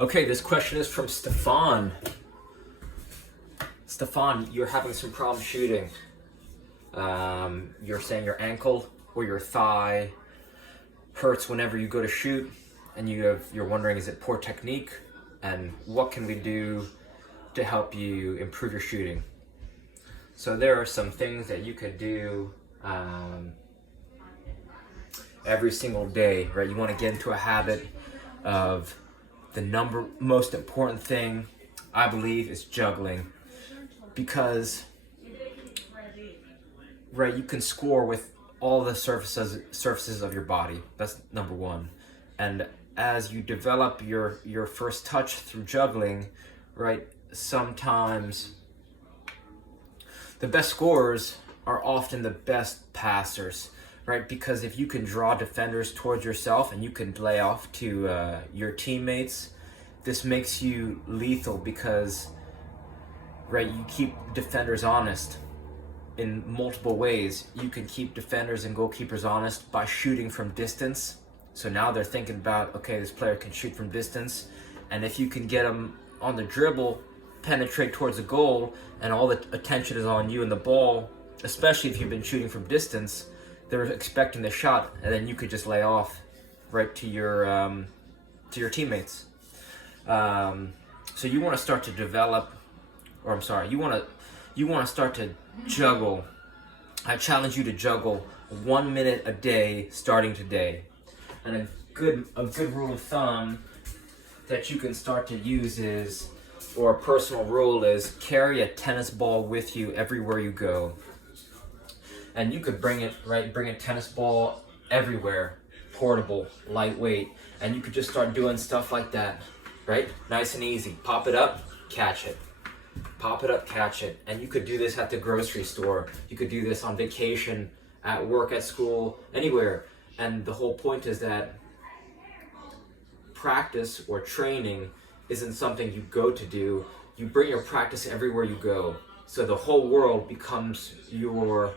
Okay, this question is from Stefan. Stefan, you're having some problem shooting. You're saying your ankle or your thigh hurts whenever you go to shoot, and you're wondering, is it poor technique, and what can we do to help you improve your shooting? So there are some things that you could do every single day, right? You want to get into a habit of the most important thing, I believe, is juggling, because right, you can score with all the surfaces of your body. That's number one. And as you develop your first touch through juggling, right, sometimes the best scorers are often the best passers, right? Because if you can draw defenders towards yourself and you can lay off to your teammates, this makes you lethal because, right, you keep defenders honest in multiple ways. You can keep defenders and goalkeepers honest by shooting from distance. So now they're thinking about, okay, this player can shoot from distance, and if you can get them on the dribble, penetrate towards the goal, and all the attention is on you and the ball, especially if you've been shooting from distance, they're expecting the shot, and then you could just lay off right to your teammates. So you want to start to develop, or I'm sorry, you want to start to juggle. I challenge you to juggle 1 minute a day starting today. And a good rule of thumb that you can start to use is, or a personal rule is, carry a tennis ball with you everywhere you go. And you could bring a tennis ball everywhere, portable, lightweight, and you could just start doing stuff like that, right? Nice and easy. Pop it up, catch it. Pop it up, catch it. And you could do this at the grocery store. You could do this on vacation, at work, at school, anywhere. And the whole point is that practice or training isn't something you go to do. You bring your practice everywhere you go. So the whole world becomes your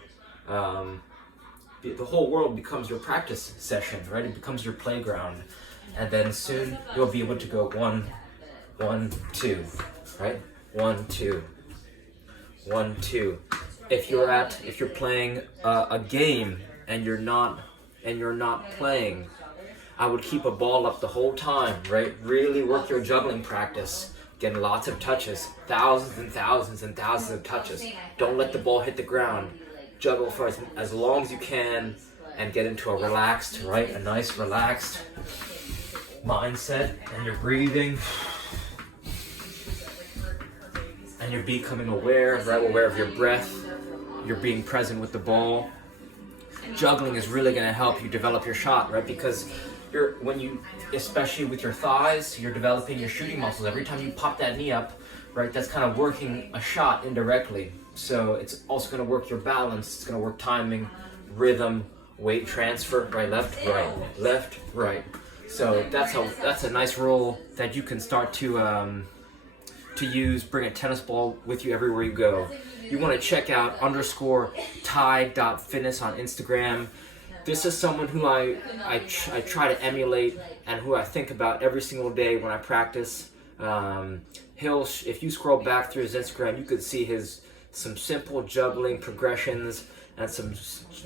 practice session, right? It becomes your playground. And then soon you'll be able to go 1, 1, 2, right? 1, 2, 1, 2. If you're playing a game and you're not playing, I would keep a ball up the whole time, right? Really work your juggling practice, getting lots of touches, thousands and thousands and thousands of touches. Don't let the ball hit the ground. Juggle for as long as you can and get into a nice relaxed mindset, and you're breathing. And you're becoming aware of your breath. You're being present with the ball. Juggling is really going to help you develop your shot, right? Because especially with your thighs, you're developing your shooting muscles. Every time you pop that knee up, right, that's kind of working a shot indirectly. So it's also going to work your balance. It's going to work timing, rhythm, weight transfer, right, left, right. So that's a nice rule that you can start to use. Bring a tennis ball with you everywhere you go. You want to check out _ty.fitness on Instagram. This is someone who I try to emulate and who I think about every single day when I practice. If you scroll back through his Instagram, you could see some simple juggling progressions and some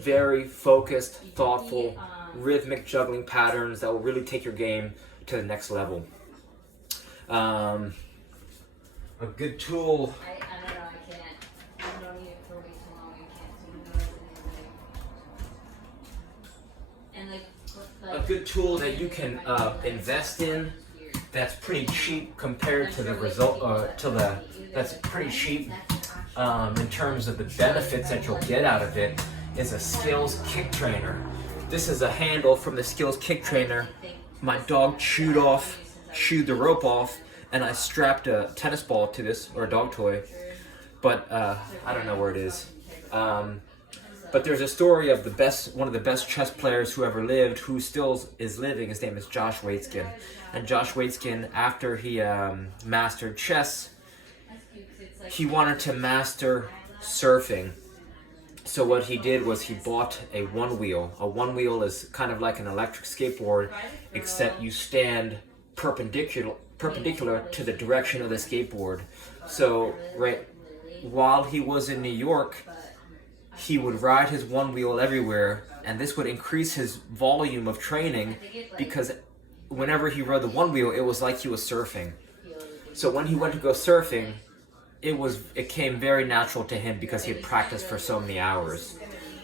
very focused, thoughtful, rhythmic juggling patterns that will really take your game to the next level. A good tool. A good tool that you can invest in that's pretty cheap compared to the result. That's pretty cheap in terms of the benefits that you'll get out of it is a skills kick trainer. This is a handle from the skills kick trainer. My dog chewed the rope off, and I strapped a tennis ball to this, or a dog toy, but I don't know where it is. But there's a story of one of the best chess players who ever lived, who still is living. His name is Josh Waitzkin. And Josh Waitzkin, after he mastered chess, he wanted to master surfing. So what he did was he bought a one wheel. A one wheel is kind of like an electric skateboard, except you stand perpendicular to the direction of the skateboard. So right while he was in New York, he would ride his one wheel everywhere, and this would increase his volume of training because whenever he rode the one wheel, it was like he was surfing. So when he went to go surfing, it came very natural to him because he had practiced for so many hours.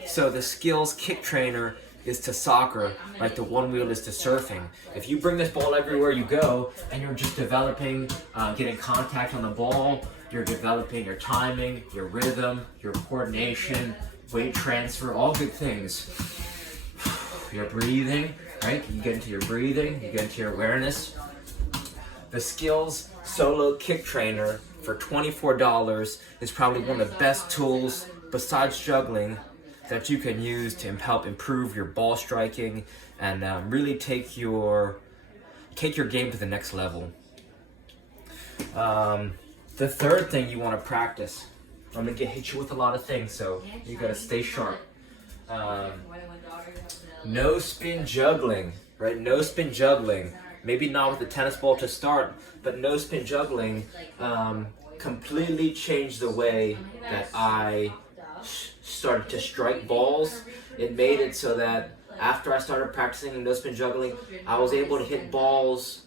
So the skills kick trainer is to soccer like the one wheel is to surfing. If you bring this ball everywhere you go and you're just developing, getting contact on the ball, you're developing your timing, your rhythm, your coordination, weight transfer, all good things. Your breathing, right? You get into your breathing, you get into your awareness. The skills solo kick trainer for $24 is probably one of the best tools besides juggling that you can use to help improve your ball striking and really take your game to the next level. The third thing you want to practice, I'm gonna hit you with a lot of things, so you gotta stay sharp. No spin juggling, right? No spin juggling. Maybe not with the tennis ball to start, but no spin juggling completely changed the way that I started to strike balls. It made it so that after I started practicing no spin juggling, I was able to hit balls,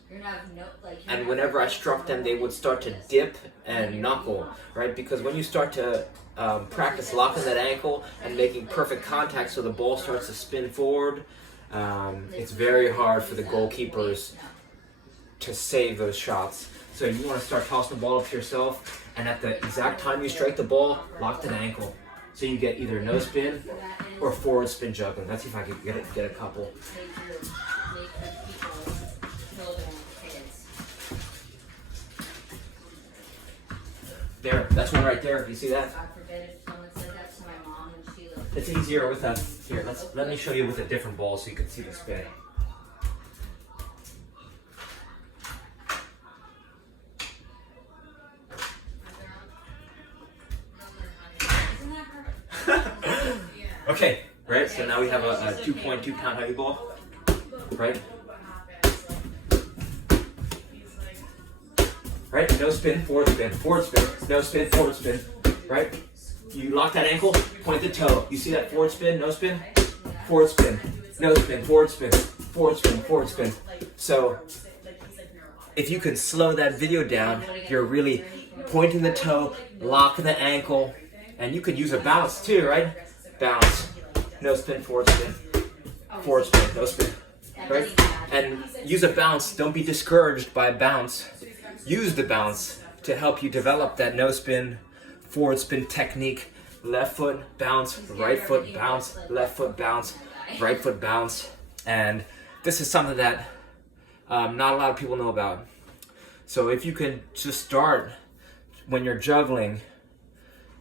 and whenever I struck them, they would start to dip and knuckle, right? Because when you start to practice locking that ankle and making perfect contact so the ball starts to spin forward, it's very hard for the goalkeepers to save those shots. So you want to start tossing the ball up to yourself, and at the exact time you strike the ball, lock that ankle. So you get either no spin or forward spin juggling. Let's see if I can get a couple. There, that's one right there. You see that? It's easier with a. Here, let me show you with a different ball so you can see the spin. Okay, right? So now we have a 2.2 pound heavy ball, right? Right? No spin, forward spin, no spin, forward spin, right? You lock that ankle, point the toe. You see that forward spin, no spin, forward spin, no spin, forward spin, forward spin, forward spin. So if you can slow that video down, you're really pointing the toe, locking the ankle, and you could use a bounce too, right? Bounce, no spin, forward spin, no spin, right? And use a bounce. Don't be discouraged by a bounce. Use the bounce to help you develop that no spin, forward spin technique. Left foot bounce, right foot bounce, left foot bounce, right foot bounce. And this is something that not a lot of people know about. So if you can just start when you're juggling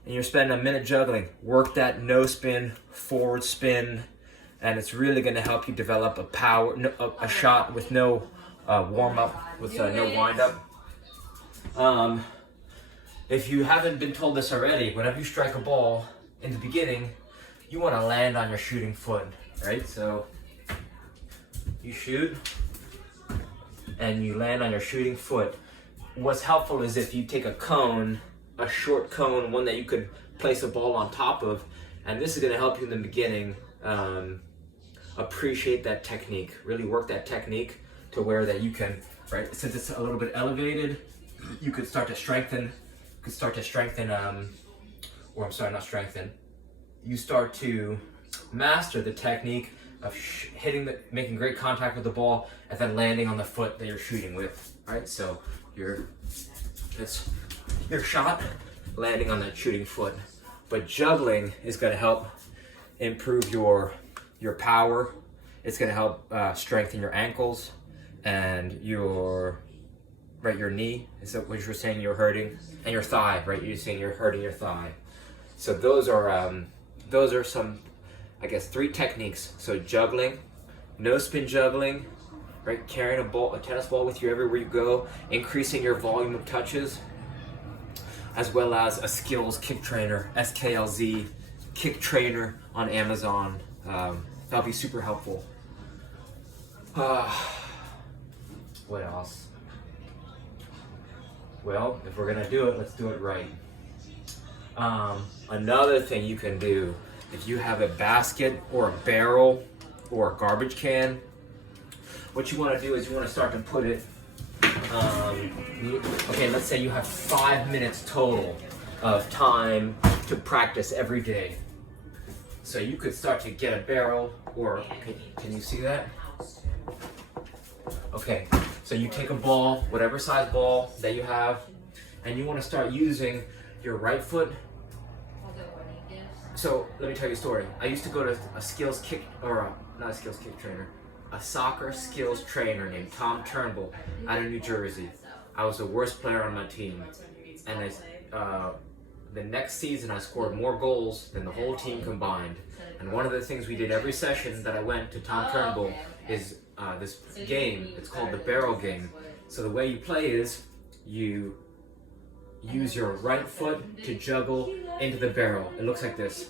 and you're spending a minute juggling, work that no spin, forward spin, and it's really going to help you develop a shot with no warm up, with no wind up. If you haven't been told this already, whenever you strike a ball in the beginning, you want to land on your shooting foot, right? So you shoot and you land on your shooting foot. What's helpful is if you take a cone, a short cone, one that you could place a ball on top of, and this is going to help you in the beginning appreciate that technique, really work that technique to where that you can, right, since it's a little bit elevated, you could start to strengthen, you start to master the technique of making great contact with the ball and then landing on the foot that you're shooting with, right? So your shot landing on that shooting foot. But juggling is going to help improve your power. It's going to help strengthen your ankles and your knee. Is that what you're saying you're hurting? And your thigh, right? You're saying you're hurting your thigh. So those are some, I guess, 3 techniques. So juggling, no spin juggling, right? Carrying a tennis ball with you everywhere you go, increasing your volume of touches, as well as a skills kick trainer, SKLZ kick trainer on Amazon. That'll be super helpful. What else? Well, if we're gonna do it, let's do it right. Another thing you can do, if you have a basket or a barrel or a garbage can, what you want to do is you want to start to put it, okay, let's say you have 5 minutes total of time to practice every day. So you could start to get a barrel, or can you see that? Okay, so you take a ball, whatever size ball that you have, and you want to start using your right foot. So let me tell you a story. I used to go to a skills kick, or not a skills kick trainer, a soccer skills trainer named Tom Turnbull out of New Jersey. I was the worst player on my team, and the next season I scored more goals than the whole team combined. And one of the things we did every session that I went to Tom Turnbull is this game. It's called the barrel game. So the way you play is you use your right foot to juggle into the barrel. It looks like this.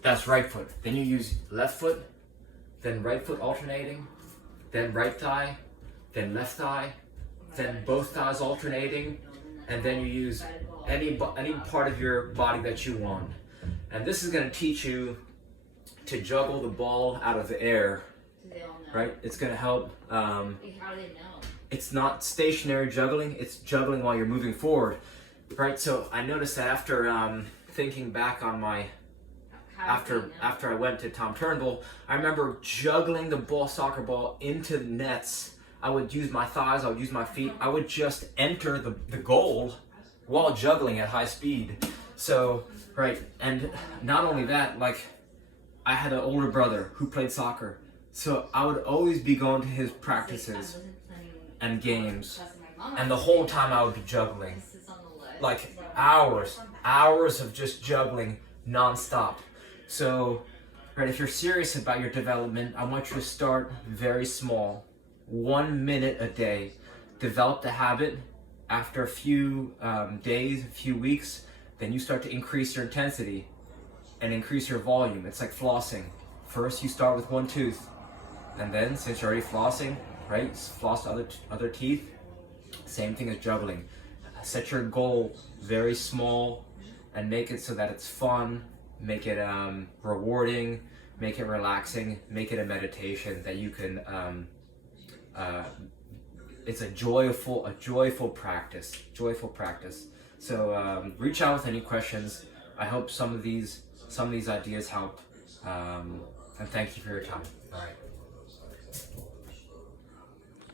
That's right foot. Then you use left foot, then right foot alternating, then right thigh, then left thigh, then both thighs alternating, and then you use any part of your body that you want. And this is going to teach you to juggle the ball out of the air, right? It's going to help. It's not stationary juggling, it's juggling while you're moving forward, right? So I noticed that after thinking back on my after I went to Tom Turnbull, I remember juggling the ball, soccer ball, into the nets. I would use my thighs, I would use my feet. I would just enter the goal while juggling at high speed. So, right, and not only that, like, I had an older brother who played soccer. So I would always be going to his practices and games. And the whole time I would be juggling. Like hours of just juggling nonstop. So, right, if you're serious about your development, I want you to start very small. 1 minute a day. Develop the habit. After a few days, a few weeks, then you start to increase your intensity and increase your volume. It's like flossing. First, you start with one tooth, and then, since you're already flossing, right, floss other teeth. Same thing as juggling. Set your goal very small and make it so that it's fun. Make it rewarding. Make it relaxing. Make it a meditation that you can. It's a joyful practice. Joyful practice. So reach out with any questions. I hope some of these ideas help. And thank you for your time. All right.